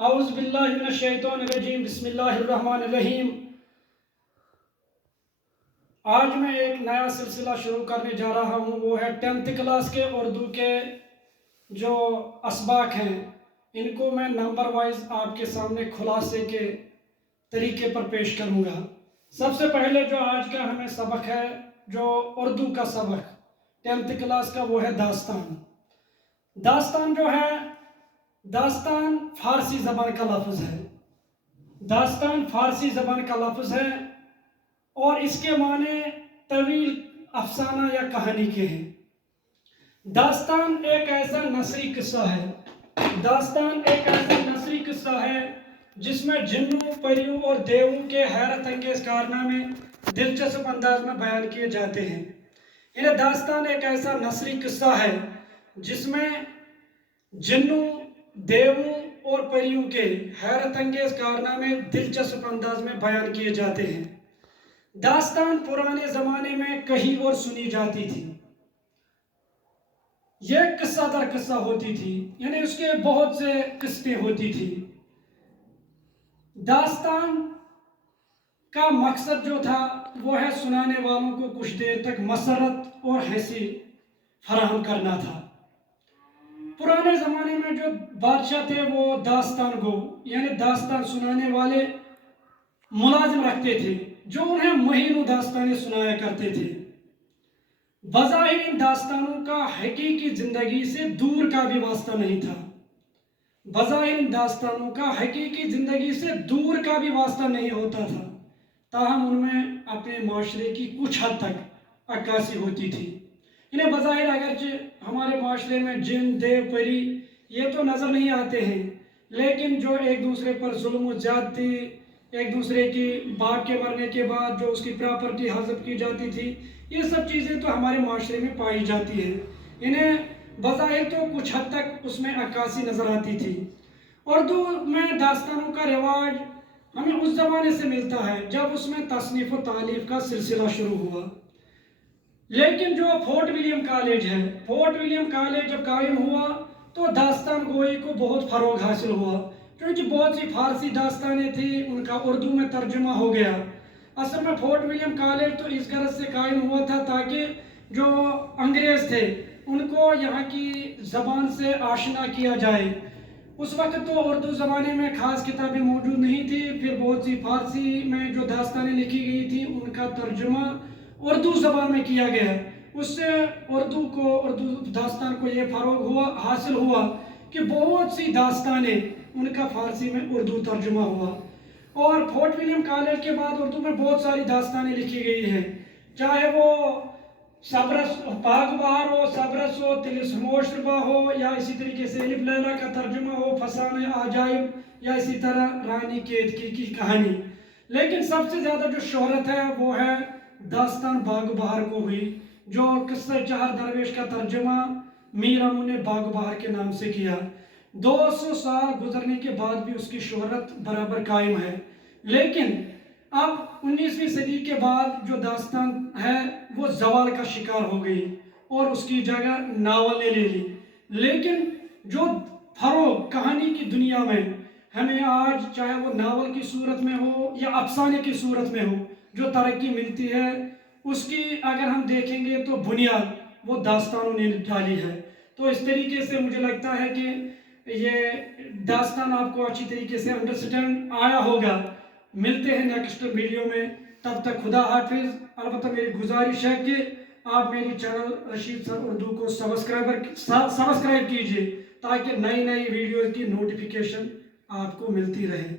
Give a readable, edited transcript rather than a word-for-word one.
اعوذ باللہ من الشیطان الرجیم بسم اللہ الرحمن الرحیم۔ آج میں ایک نیا سلسلہ شروع کرنے جا رہا ہوں، وہ ہے 10th کلاس کے اردو کے جو اسباق ہیں، ان کو میں نمبر وائز آپ کے سامنے خلاصے کے طریقے پر پیش کروں گا۔ سب سے پہلے جو آج کا ہمیں سبق ہے، جو اردو کا سبق 10th کلاس کا، وہ ہے داستان۔ داستان جو ہے، داستان فارسی زبان کا لفظ ہے۔ داستان فارسی زبان کا لفظ ہے اور اس کے معنی طویل افسانہ یا کہانی کے ہیں۔ داستان ایک ایسا نثری قصہ ہے، داستان ایک ایسا نثری قصہ ہے جس میں جنوں، پریوں اور دیووں کے حیرت انگیز کارنامے دلچسپ انداز میں بیان کیے جاتے ہیں۔ یعنی داستان ایک ایسا نثری قصہ ہے جس میں جنوں، دیووں اور پریوں کے حیرت انگیز کارنامے دلچسپ انداز میں بیان کیے جاتے ہیں۔ داستان پرانے زمانے میں کہیں اور سنی جاتی تھی، یہ قصہ در قصہ ہوتی تھی، یعنی اس کے بہت سے قصے ہوتی تھی۔ داستان کا مقصد جو تھا وہ ہے سنانے والوں کو کچھ دیر تک مسرت اور ہنسی فراہم کرنا تھا۔ پرانے زمانے میں جو بادشاہ تھے وہ داستان گو یعنی داستان سنانے والے ملازم رکھتے تھے جو انہیں مہینوں داستانیں سنایا کرتے تھے۔ بظاہر ان داستانوں کا حقیقی زندگی سے دور کا بھی واسطہ نہیں تھا، بظاہر ان داستانوں کا حقیقی زندگی سے دور کا بھی واسطہ نہیں ہوتا تھا، تاہم ان میں اپنے معاشرے کی کچھ حد تک عکاسی ہوتی تھی۔ انہیں بظاہر اگرچہ ہمارے معاشرے میں جن، دیو، پری یہ تو نظر نہیں آتے ہیں، لیکن جو ایک دوسرے پر ظلم و زیادتی، ایک دوسرے کی باپ کے مرنے کے بعد جو اس کی پراپرٹی حذف کی جاتی تھی، یہ سب چیزیں تو ہمارے معاشرے میں پائی جاتی ہیں۔ انہیں بظاہر تو کچھ حد تک اس میں عکاسی نظر آتی تھی۔ اردو میں داستانوں کا رواج ہمیں اس زمانے سے ملتا ہے جب اس میں تصنیف و تالیف کا سلسلہ شروع ہوا۔ لیکن جو فورٹ ولیم کالج ہے، فورٹ ولیم کالج جب قائم ہوا تو داستان گوئی کو بہت فروغ حاصل ہوا، کیونکہ بہت سی فارسی داستانیں تھیں، ان کا اردو میں ترجمہ ہو گیا۔ اصل میں فورٹ ولیم کالج تو اس غرض سے قائم ہوا تھا تاکہ جو انگریز تھے ان کو یہاں کی زبان سے آشنا کیا جائے۔ اس وقت تو اردو زبانے میں خاص کتابیں موجود نہیں تھی، پھر بہت سی فارسی میں جو داستانیں لکھی گئی تھیں ان کا ترجمہ اردو زبان میں کیا گیا۔ اس سے اردو داستان کو یہ فروغ حاصل ہوا کہ بہت سی داستانیں ان کا فارسی میں اردو ترجمہ ہوا۔ اور فورٹ ولیم کالج کے بعد اردو میں بہت ساری داستانیں لکھی گئی ہیں، چاہے وہ باغ بہار ہو، صبرس ہو، طلسم شربا ہو، یا اسی طریقے سے الف لیلا کا ترجمہ ہو، فسانہ عجائب، یا اسی طرح رانی کیتکی کی کہانی۔ لیکن سب سے زیادہ جو شہرت ہے وہ ہے داستان باغ بہار کو ہوئی، جو قصہ چہار درویش کا ترجمہ میر اموں نے باغ بہار کے نام سے کیا۔ 200 سال گزرنے کے بعد بھی اس کی شہرت برابر قائم ہے۔ لیکن اب 19ویں صدی کے بعد جو داستان ہے وہ زوال کا شکار ہو گئی اور اس کی جگہ ناول نے لے لی۔ لیکن جو فروغ کہانی کی دنیا میں ہمیں آج، چاہے وہ ناول کی صورت میں ہو یا افسانے کی صورت میں ہو، جو ترقی ملتی ہے، اس کی اگر ہم دیکھیں گے تو بنیاد وہ داستانوں نے ڈالی ہے۔ تو اس طریقے سے مجھے لگتا ہے کہ یہ داستان آپ کو اچھی طریقے سے انڈرسٹینڈ آیا ہوگا۔ ملتے ہیں نیکسٹ ویڈیو میں، تب تک خدا حافظ۔ البتہ میری گزارش ہے کہ آپ میری چینل رشید سر اردو کو سبسکرائب کیجئے تاکہ نئی ویڈیو کی نوٹیفیکیشن آپ کو ملتی رہے۔